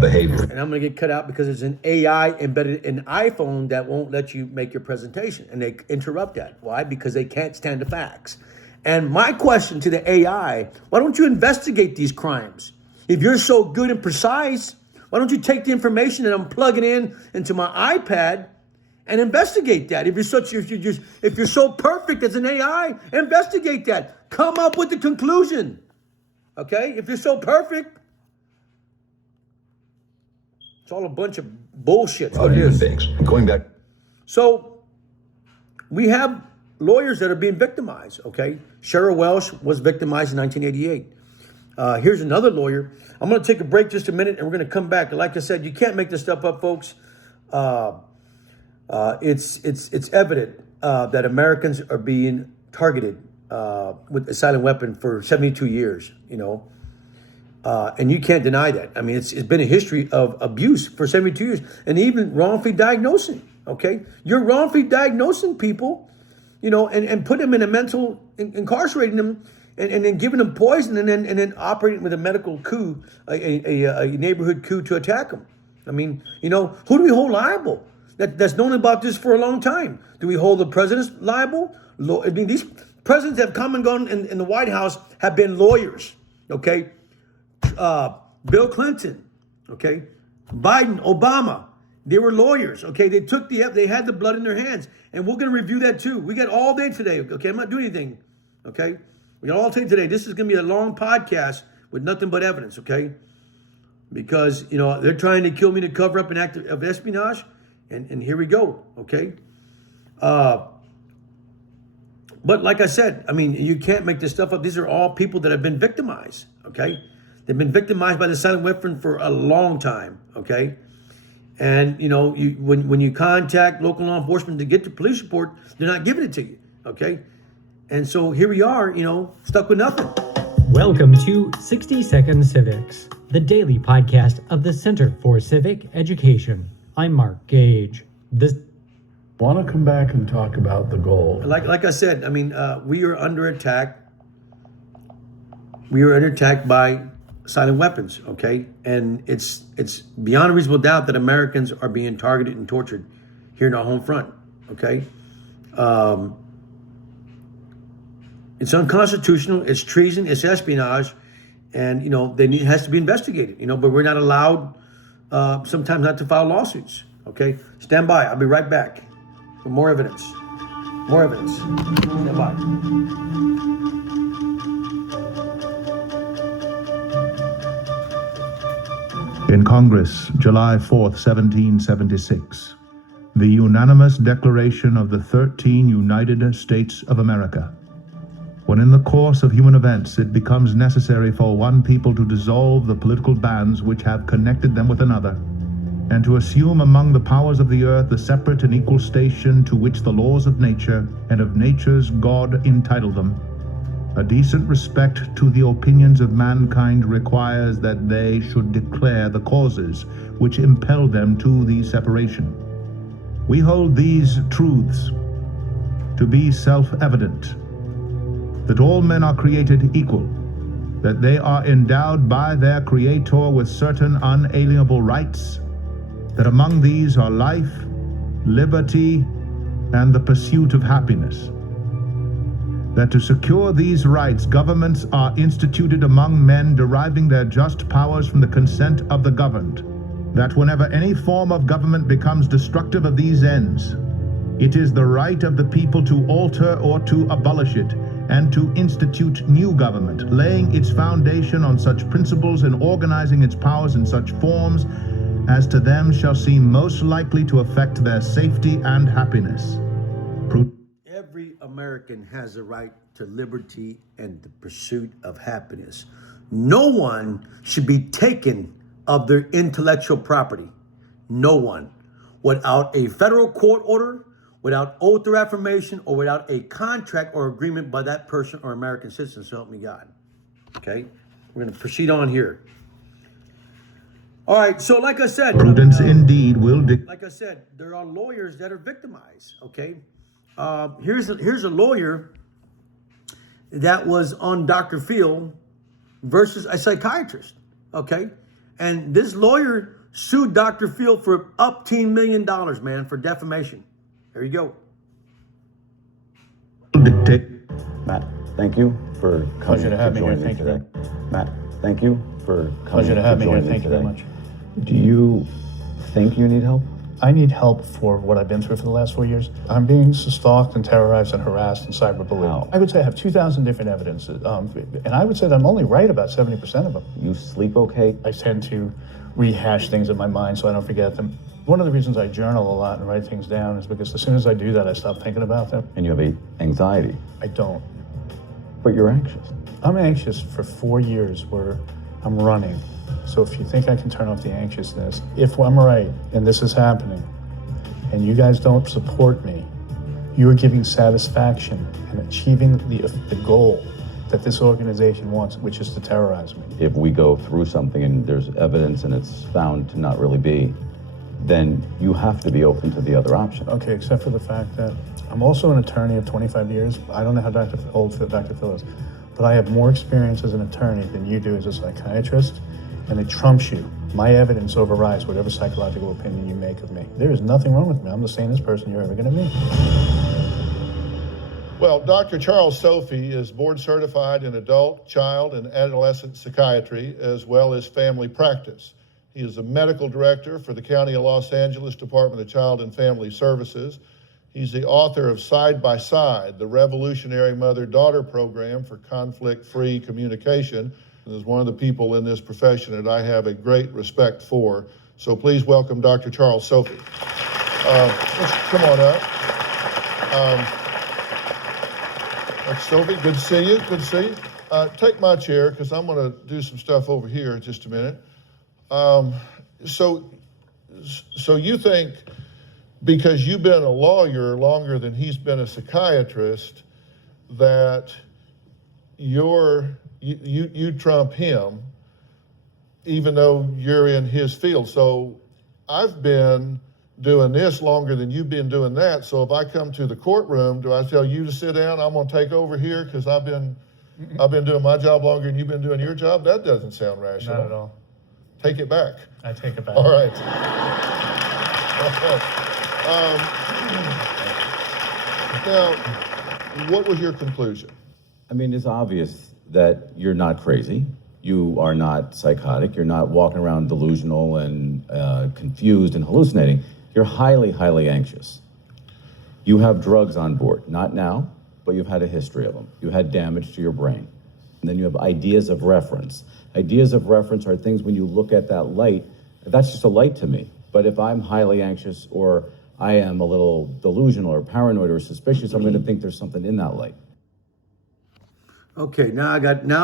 behavior. And I'm going to get cut out because there's an AI embedded in iPhone that won't let you make your presentation. And they interrupt that. Why? Because they can't stand the facts. And my question to the AI, why don't you investigate these crimes? If you're so good and precise, why don't you take the information that I'm plugging into my iPad and investigate that? If you're so perfect as an AI, investigate that. Come up with the conclusion. Okay? If you're so perfect, it's all a bunch of bullshit. What it Human is. beings. Going back. So we have lawyers that are being victimized. Okay? Cheryl Welch was victimized in 1988. Here's another lawyer. I'm going to take a break just a minute, and we're going to come back. Like I said, you can't make this stuff up, folks. It's evident that Americans are being targeted with a silent weapon for 72 years, and you can't deny that. I mean, it's been a history of abuse for 72 years, and even wrongfully diagnosing. Okay, you're wrongfully diagnosing people, and putting them in a mental, incarcerating them, and then giving them poison, and then operating with a medical coup, a neighborhood coup to attack them. I mean, who do we hold liable? That's known about this for a long time. Do we hold the presidents liable? I mean, these presidents that have come and gone in the White House have been lawyers. Okay, Bill Clinton. Okay, Biden, Obama. They were lawyers. Okay, they had the blood in their hands, and we're going to review that too. We got all day today. Okay, I'm not doing anything. Okay, we got all day today. This is going to be a long podcast with nothing but evidence. Okay, because they're trying to kill me to cover up an act of espionage, and here we go. Okay. But like I said, I mean, you can't make this stuff up. These are all people that have been victimized, okay? They've been victimized by the silent weapon for a long time, okay? And, when you contact local law enforcement to get the police report, they're not giving it to you, okay? And so here we are, stuck with nothing. Welcome to 60 Second Civics, the daily podcast of the Center for Civic Education. I'm Mark Gage. Want to come back and talk about the goal? Like I said, I mean, we are under attack. We are under attack by silent weapons, okay? And it's beyond a reasonable doubt that Americans are being targeted and tortured here in our home front, okay? It's unconstitutional. It's treason. It's espionage, and it has to be investigated. But we're not allowed sometimes not to file lawsuits. Okay, stand by. I'll be right back. For more evidence. More evidence. Stand by. In Congress, July 4th, 1776, the unanimous declaration of the 13 United States of America. When in the course of human events it becomes necessary for one people to dissolve the political bands which have connected them with another, and to assume among the powers of the earth the separate and equal station to which the laws of nature and of nature's God entitle them, a decent respect to the opinions of mankind requires that they should declare the causes which impel them to the separation. We hold these truths to be self-evident, that all men are created equal, that they are endowed by their Creator with certain unalienable rights, that among these are life, liberty, and the pursuit of happiness. That to secure these rights, governments are instituted among men deriving their just powers from the consent of the governed. That whenever any form of government becomes destructive of these ends, it is the right of the people to alter or to abolish it, and to institute new government, laying its foundation on such principles and organizing its powers in such forms as to them shall seem most likely to affect their safety and happiness. Every American has a right to liberty and the pursuit of happiness. No one should be taken of their intellectual property. No one. Without a federal court order, without oath or affirmation, or without a contract or agreement by that person or American citizen, so help me God. Okay? We're going to proceed on here. All right, so like I said, prudence indeed will like I said, there are lawyers that are victimized, okay? Here's a lawyer that was on Dr. Phil versus a psychiatrist, okay? And this lawyer sued Dr. Phil for up $10 million, man, for defamation. There you go. Matt, thank you for coming. Pleasure to have me here. Thank you today. Matt, thank you for coming. Pleasure to have me here. Thank you very much. Do you think you need help? I need help for what I've been through for the last 4 years. I'm being stalked and terrorized and harassed and cyberbullied. Wow. I would say I have 2,000 different evidences, and I would say that I'm only right about 70% of them. You sleep okay? I tend to rehash things in my mind so I don't forget them. One of the reasons I journal a lot and write things down is because as soon as I do that, I stop thinking about them. And you have anxiety? I don't. But you're anxious. I'm anxious for 4 years where I'm running. So if you think I can turn off the anxiousness, if I'm right and this is happening and you guys don't support me, you're giving satisfaction in achieving the goal that this organization wants, which is to terrorize me. If we go through something and there's evidence and it's found to not really be, then you have to be open to the other option. Okay, except for the fact that I'm also an attorney of 25 years. I don't know how Dr. Phil is, but I have more experience as an attorney than you do as a psychiatrist, and it trumps you. My evidence overrides whatever psychological opinion you make of me. There is nothing wrong with me. I'm the sanest person you're ever going to meet. Well, Dr. Charles Sophie is board certified in adult, child, and adolescent psychiatry, as well as family practice. He is a medical director for the County of Los Angeles Department of Child and Family Services. He's the author of Side by Side, the revolutionary mother-daughter program for conflict-free communication, and is one of the people in this profession that I have a great respect for. So please welcome Dr. Charles Sophie. Come on up. Dr. Sophie, good to see you. Good to see you. Take my chair, because I'm going to do some stuff over here in just a minute. So you think because you've been a lawyer longer than he's been a psychiatrist that you trump him, even though you're in his field. So I've been doing this longer than you've been doing that. So if I come to the courtroom, do I tell you to sit down? I'm going to take over here because I've been doing my job longer than you've been doing your job? That doesn't sound rational. Not at all. Take it back. I take it back. All right. Now, what was your conclusion? I mean, it's obvious that you're not crazy. You are not psychotic. You're not walking around delusional and confused and hallucinating. You're highly, highly anxious. You have drugs on board. Not now, but you've had a history of them. You had damage to your brain. And then you have ideas of reference. Ideas of reference are things when you look at that light, that's just a light to me. But if I'm highly anxious or I am a little delusional or paranoid or suspicious, I'm going to think there's something in that light. Okay, now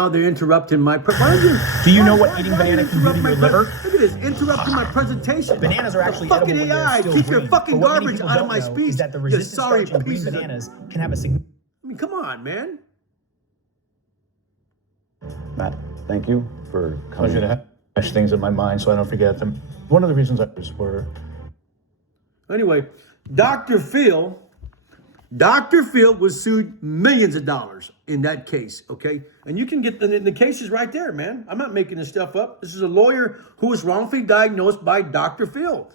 they're interrupting my. Do you know what eating banana can do to your liver? Look at this, interrupting my presentation. Bananas are actually fucking edible when AI. they're still Keep green. your fucking But what many garbage people out of don't my know speech. is that the You resistant sorry starch in green pieces of- bananas can have a significant. I mean, come on, man. Matt, thank you for I coming. want you to hash things in my mind so I don't forget them. One of the reasons I was Anyway, Dr. Phil was sued millions of dollars in that case, okay? And you can get the case is right there, man. I'm not making this stuff up. This is a lawyer who was wrongfully diagnosed by Dr. Phil.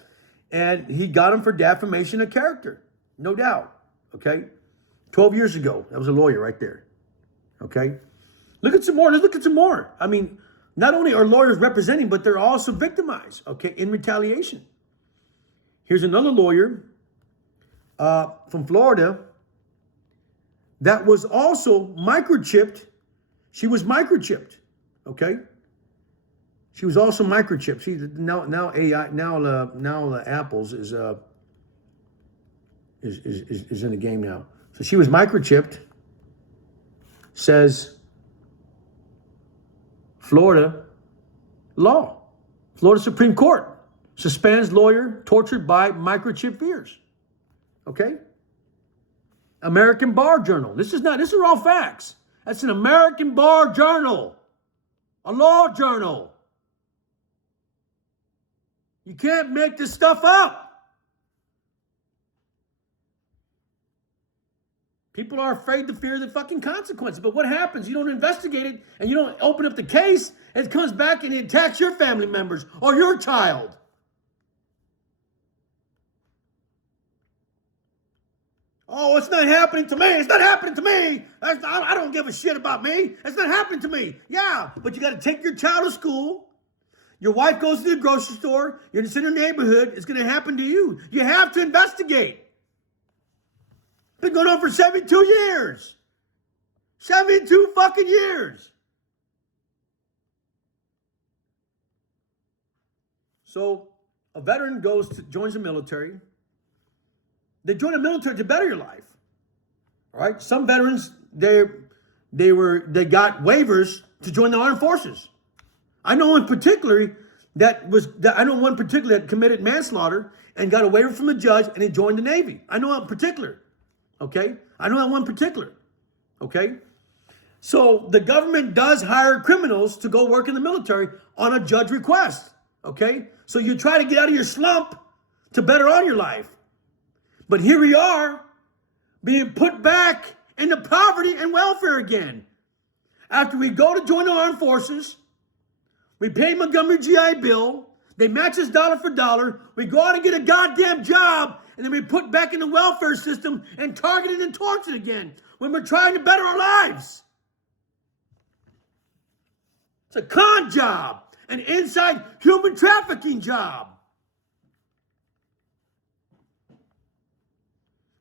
And he got him for defamation of character, no doubt, okay? 12 years ago, that was a lawyer right there, okay? Look at some more. Let's look at some more. I mean, not only are lawyers representing, but they're also victimized, okay, in retaliation. Here's another lawyer from Florida that was also microchipped. She was microchipped, okay? She was also microchipped. See, now AI, now Apple's is in the game now. So she was microchipped. Says Florida law, Florida Supreme Court suspends lawyer tortured by microchip fears. Okay? American Bar Journal. These are all facts. That's an American Bar Journal, a law journal. You can't make this stuff up. People are afraid to fear the fucking consequences. But what happens? You don't investigate it and you don't open up the case, and it comes back and it attacks your family members or your child. Oh, it's not happening to me. It's not happening to me. I don't give a shit about me. It's not happening to me. Yeah, but you got to take your child to school. Your wife goes to the grocery store. You're in your neighborhood. It's going to happen to you. You have to investigate. Been going on for 72 years. 72 fucking years. So a veteran joins the military. They join the military to better your life. All right. Some veterans, they got waivers to join the armed forces. I know one particular that committed manslaughter and got a waiver from the judge and he joined the Navy. I know one particular. Okay? I know that one particular. Okay? So the government does hire criminals to go work in the military on a judge request. Okay? So you try to get out of your slump to better on your life. But here we are being put back into poverty and welfare again. After we go to join the armed forces, we pay Montgomery GI Bill, they match us dollar for dollar, we go out and get a goddamn job, and then we put back in the welfare system and targeted and tortured again when we're trying to better our lives. It's a con job, an inside human trafficking job.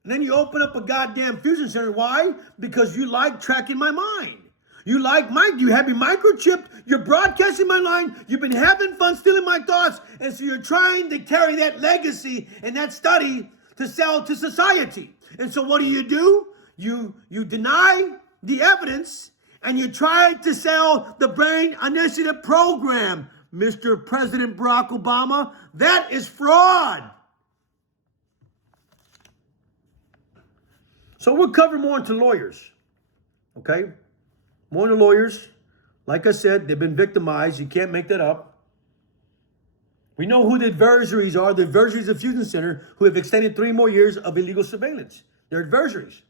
And then you open up a goddamn fusion center. Why? Because you like tracking my mind. You have me microchipped, you're broadcasting my line, you've been having fun stealing my thoughts, and so you're trying to carry that legacy and that study to sell to society. And so what do? You deny the evidence, and you try to sell the Brain Initiative program, Mr. President Barack Obama. That is fraud. So we'll cover more into lawyers, okay? More into lawyers. Like I said, they've been victimized. You can't make that up. We know who the adversaries are. The adversaries of Fusion Center who have extended 3 more years of illegal surveillance. They're adversaries.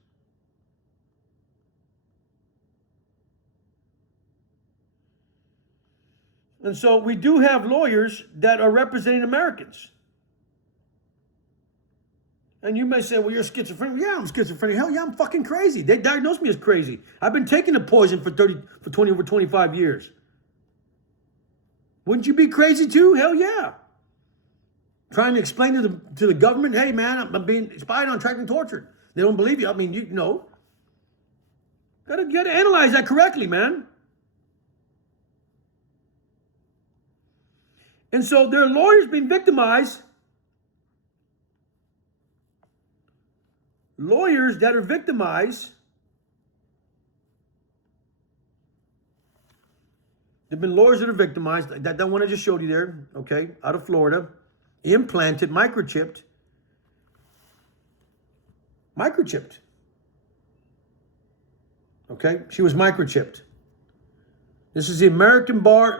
And so we do have lawyers that are representing Americans. And you may say, well, you're schizophrenic. Yeah, I'm schizophrenic. Hell yeah, I'm fucking crazy. They diagnosed me as crazy. I've been taking the poison for 25 years. Wouldn't you be crazy too? Hell yeah. Trying to explain to the government, hey man, I'm being spied on, tracked and tortured. They don't believe you. I mean, you know. Gotta analyze that correctly, man. And so there are lawyers being victimized. Lawyers that are victimized. There have been lawyers that are victimized. That one I just showed you there, okay, out of Florida. Implanted, microchipped. Okay, she was microchipped. This is the American Bar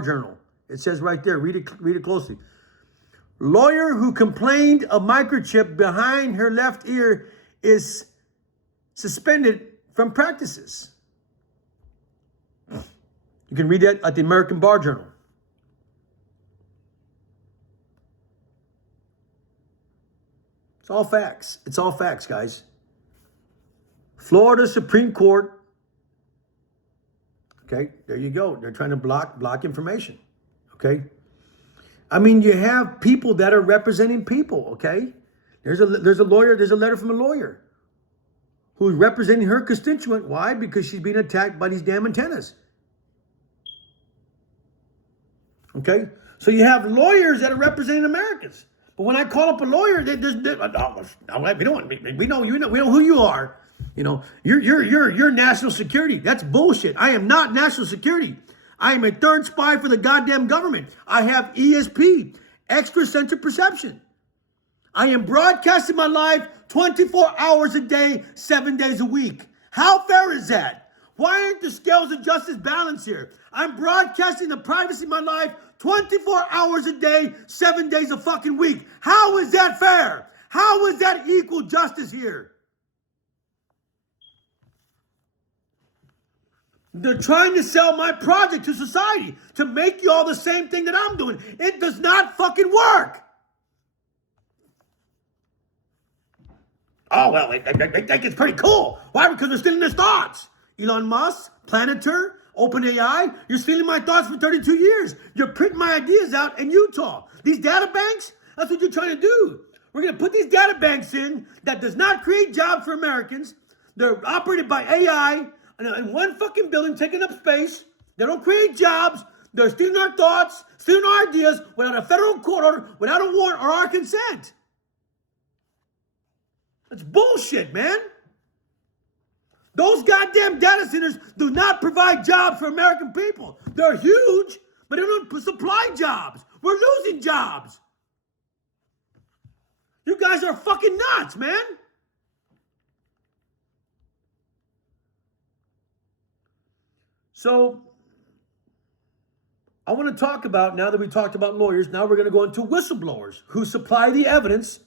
Journal. It says right there, read it closely. Lawyer who complained of microchip behind her left ear is suspended from practices. You can read that at the American Bar Journal. It's all facts. It's all facts, guys. Florida Supreme Court. Okay, there you go. They're trying to block information. Okay. I mean, you have people that are representing people, okay? There's a lawyer, there's a letter from a lawyer who's representing her constituent. Why? Because she's being attacked by these damn antennas. Okay? So you have lawyers that are representing Americans. But when I call up a lawyer, we know who you are. You know, you're national security. That's bullshit. I am not national security. I am a third spy for the goddamn government. I have ESP, extrasensory perception. I am broadcasting my life 24 hours a day, 7 days a week. How fair is that? Why aren't the scales of justice balanced here? I'm broadcasting the privacy of my life 24 hours a day, 7 days a fucking week. How is that fair? How is that equal justice here? They're trying to sell my project to society to make you all the same thing that I'm doing. It does not fucking work. Oh, well, they think it's pretty cool. Why? Because they're stealing his thoughts. Elon Musk, Planeter, OpenAI, you're stealing my thoughts for 32 years. You're printing my ideas out in Utah. These data banks, that's what you're trying to do. We're going to put these data banks in that does not create jobs for Americans. They're operated by AI. In one fucking building, taking up space. They don't create jobs. They're stealing our thoughts, stealing our ideas without a federal court order, without a warrant or our consent. That's bullshit, man. Those goddamn data centers do not provide jobs for American people. They're huge, but they don't supply jobs. We're losing jobs. You guys are fucking nuts, man. So I want to talk about, now that we talked about lawyers, now we're going to go into whistleblowers who supply the evidence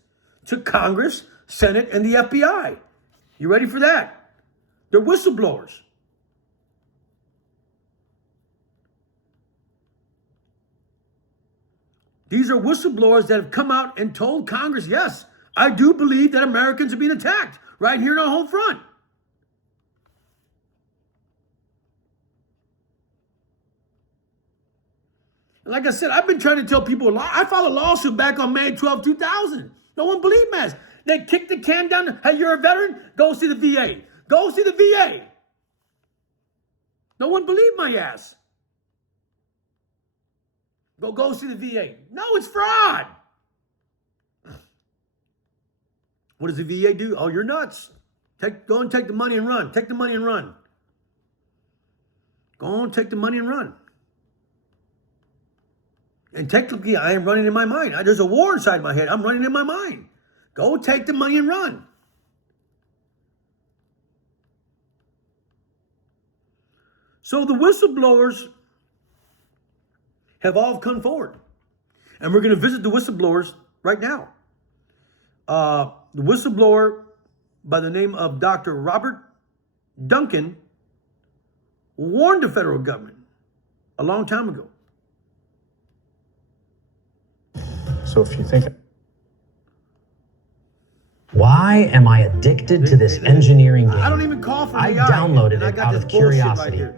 to Congress, Senate, and the FBI. You ready for that? They're whistleblowers. These are whistleblowers that have come out and told Congress, yes, I do believe that Americans are being attacked right here in our home front. And like I said, I've been trying to tell people, I filed a lawsuit back on May 12, 2000. No one believed me. They kicked the can down. Hey, you're a veteran? Go see the VA. Go see the VA. No one believed my ass. Go see the VA. No, it's fraud. What does the VA do? Oh, you're nuts. Go and take the money and run. Take the money and run. Go and take the money and run. And technically, I am running in my mind. There's a war inside my head. I'm running in my mind. Go take the money and run. So the whistleblowers have all come forward. And we're going to visit the whistleblowers right now. The whistleblower by the name of Dr. Robert Duncan warned the federal government a long time ago. So if you think... Why am I addicted to this engineering game? I don't even call for I AI, downloaded and I it got out this of bullshit curiosity. right here.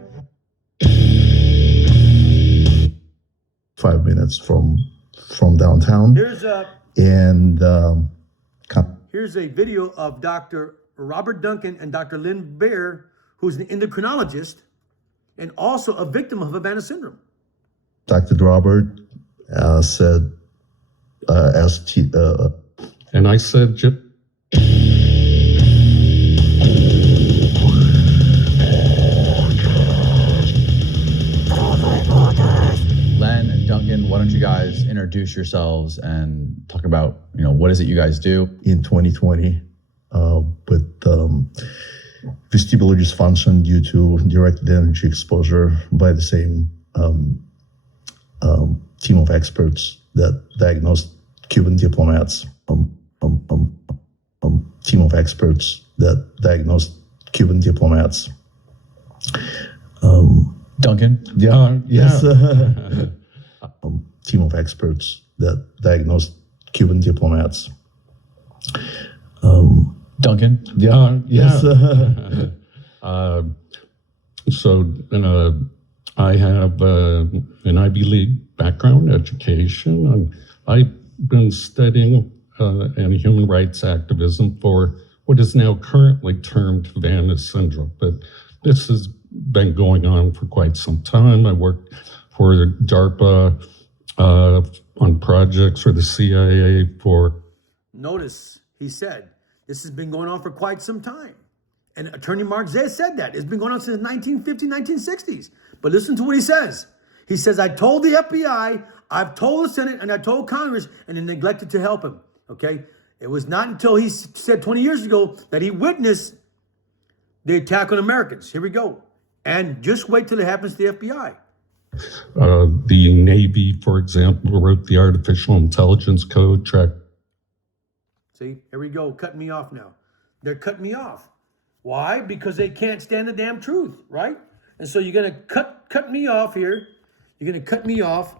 5 minutes from downtown. Here's a video of Dr. Robert Duncan and Dr. Lynn Baer, who's an endocrinologist and also a victim of Havana syndrome. Dr. Robert said, and I said, Len and Duncan, why don't you guys introduce yourselves and talk about, what is it you guys do? In 2020, with vestibular dysfunction due to directed energy exposure by the same team of experts that diagnosed Cuban diplomats. Team of experts that diagnosed Cuban diplomats. Duncan? Yeah. Yes. Team of experts that diagnosed Cuban diplomats. Duncan? Yeah. Yes. I have an Ivy League background, education, and I've been studying and human rights activism for what is now currently termed Havana syndrome. But this has been going on for quite some time. I worked for DARPA on projects for the CIA for... Notice, he said, this has been going on for quite some time. And Attorney Mark Zay said that. It's been going on since the 1950s, 1960s. But listen to what he says. He says, I told the FBI, I've told the Senate, and I told Congress, and they neglected to help him. Okay? It was not until he said 20 years ago that he witnessed the attack on Americans. Here we go. And just wait till it happens to the FBI. The Navy, for example, wrote the Artificial Intelligence Code. See, here we go, cutting me off now. They're cutting me off. Why? Because they can't stand the damn truth, right? And so you're going to cut me off here. You're going to cut me off.